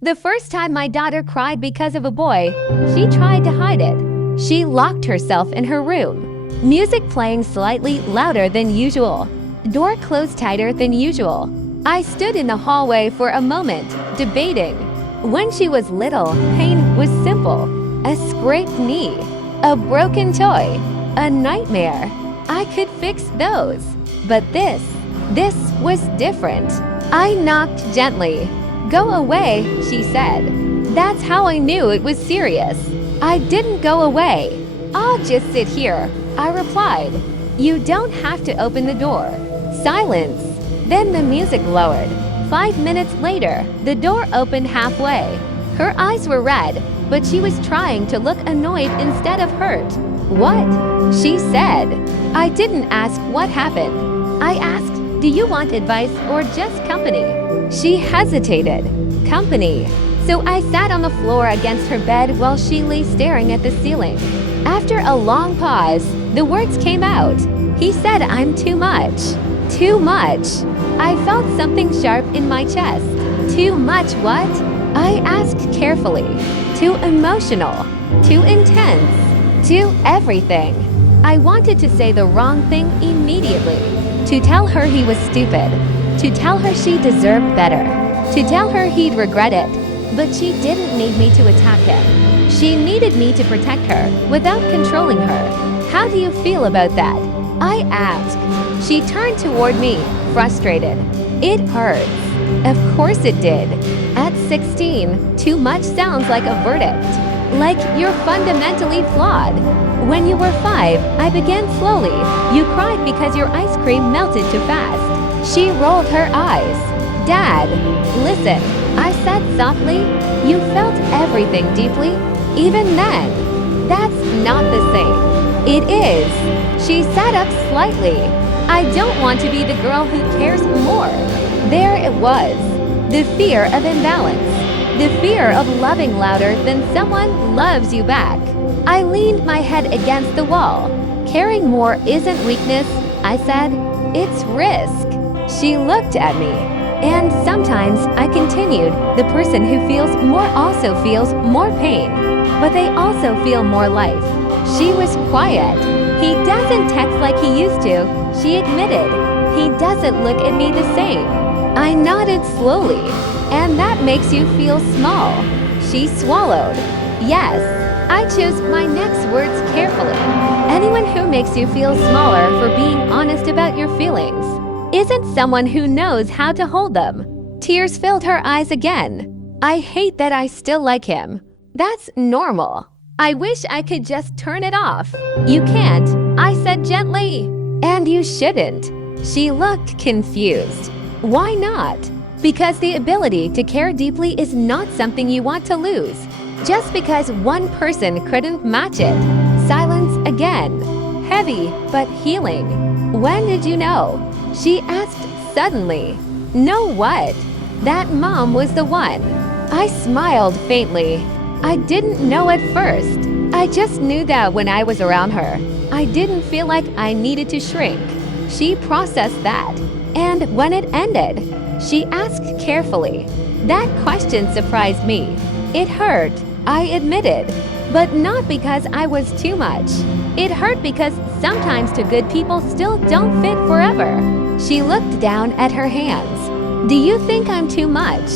The first time my daughter cried because of a boy, she tried to hide it. She locked herself in her room. Music playing slightly louder than usual. Door closed tighter than usual. I stood in the hallway for a moment, debating. When she was little, pain was simple. A scraped knee, a broken toy, a nightmare. I could fix those. But this was different. I knocked gently. "Go away," she said. That's how I knew it was serious. I didn't go away. "I'll just sit here," I replied. "You don't have to open the door." Silence. Then the music lowered. 5 minutes later, the door opened halfway. Her eyes were red, but she was trying to look annoyed instead of hurt. "What?" she said. I didn't ask what happened. I asked, "Do you want advice or just company?" She hesitated. "Company." So I sat on the floor against her bed while she lay staring at the ceiling. After a long pause, the words came out. He said I'm too much. Too much. I felt something sharp in my chest. Too much what? I asked carefully. Too emotional. Too intense. Too everything. I wanted to say the wrong thing immediately. To tell her he was stupid. To tell her she deserved better. To tell her he'd regret it. But she didn't need me to attack him. She needed me to protect her without controlling her. "How do you feel about that?" I asked. She turned toward me, frustrated. "It hurts." Of course it did. At 16, too much sounds like a verdict. Like you're fundamentally flawed. When you were 5, I began slowly. You cried because your ice cream melted too fast. She rolled her eyes. "Dad, listen," I said softly. "You felt everything deeply, even then." "That's not the same." "It is." She sat up slightly. "I don't want to be the girl who cares more." There it was. The fear of imbalance. The fear of loving louder than someone loves you back. I leaned my head against the wall. "Caring more isn't weakness," I said. "It's risk." She looked at me. "And sometimes," I continued, "the person who feels more also feels more pain. But they also feel more life." She was quiet. "He doesn't text like he used to," she admitted. "He doesn't look at me the same." I nodded slowly. "And that makes you feel small." She swallowed. "Yes." I chose my next words carefully. "Anyone who makes you feel smaller for being honest about your feelings isn't someone who knows how to hold them." Tears filled her eyes again. "I hate that I still like him. That's normal. I wish I could just turn it off." "You can't," I said gently. "And you shouldn't." She looked confused. "Why not?" "Because the ability to care deeply is not something you want to lose. Just because one person couldn't match it." Silence again. Heavy, but healing. "When did you know?" She asked suddenly. "Know what?" "That mom was the one." I smiled faintly. I didn't know at first. I just knew that when I was around her, I didn't feel like I needed to shrink. She processed that. "And when it ended?" She asked carefully. That question surprised me. It hurt, I admitted, but not because I was too much. It hurt because sometimes two good people still don't fit forever. She looked down at her hands. "Do you think I'm too much?"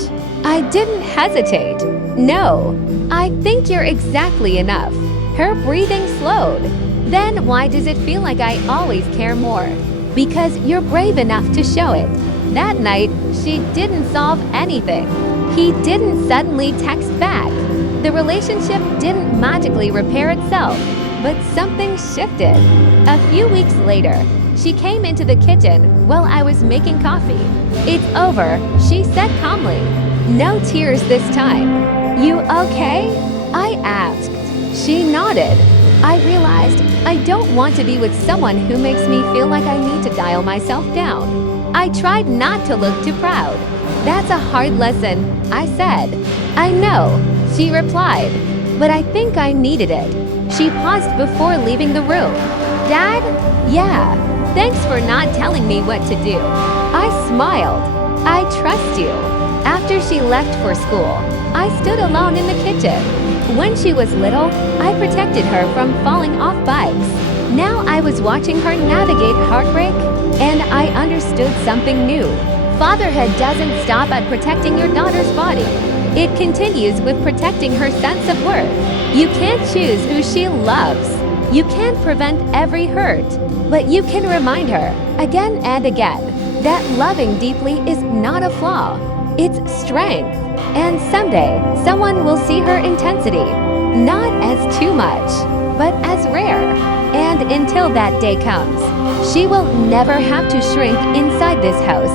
I didn't hesitate. "No, I think you're exactly enough." Her breathing slowed. "Then why does it feel like I always care more?" "Because you're brave enough to show it." That night, she didn't solve anything. He didn't suddenly text back. The relationship didn't magically repair itself, but something shifted. A few weeks later, she came into the kitchen while I was making coffee. "It's over," she said calmly. No tears this time. "You okay?" I asked. She nodded. I realized I don't want to be with someone who makes me feel like I need to dial myself down. I tried not to look too proud. "That's a hard lesson," I said. "I know," she replied, "but I think I needed it." She paused before leaving the room. "Dad?" "Yeah. Thanks for not telling me what to do." I smiled. "I trust you." After she left for school, I stood alone in the kitchen. When she was little, I protected her from falling off bikes. Now I was watching her navigate heartbreak, and I understood something new. Fatherhood doesn't stop at protecting your daughter's body. It continues with protecting her sense of worth. You can't choose who she loves. You can't prevent every hurt, but you can remind her, again and again, that loving deeply is not a flaw. It's strength. And someday, someone will see her intensity, not as too much, but as rare. And until that day comes, she will never have to shrink inside this house.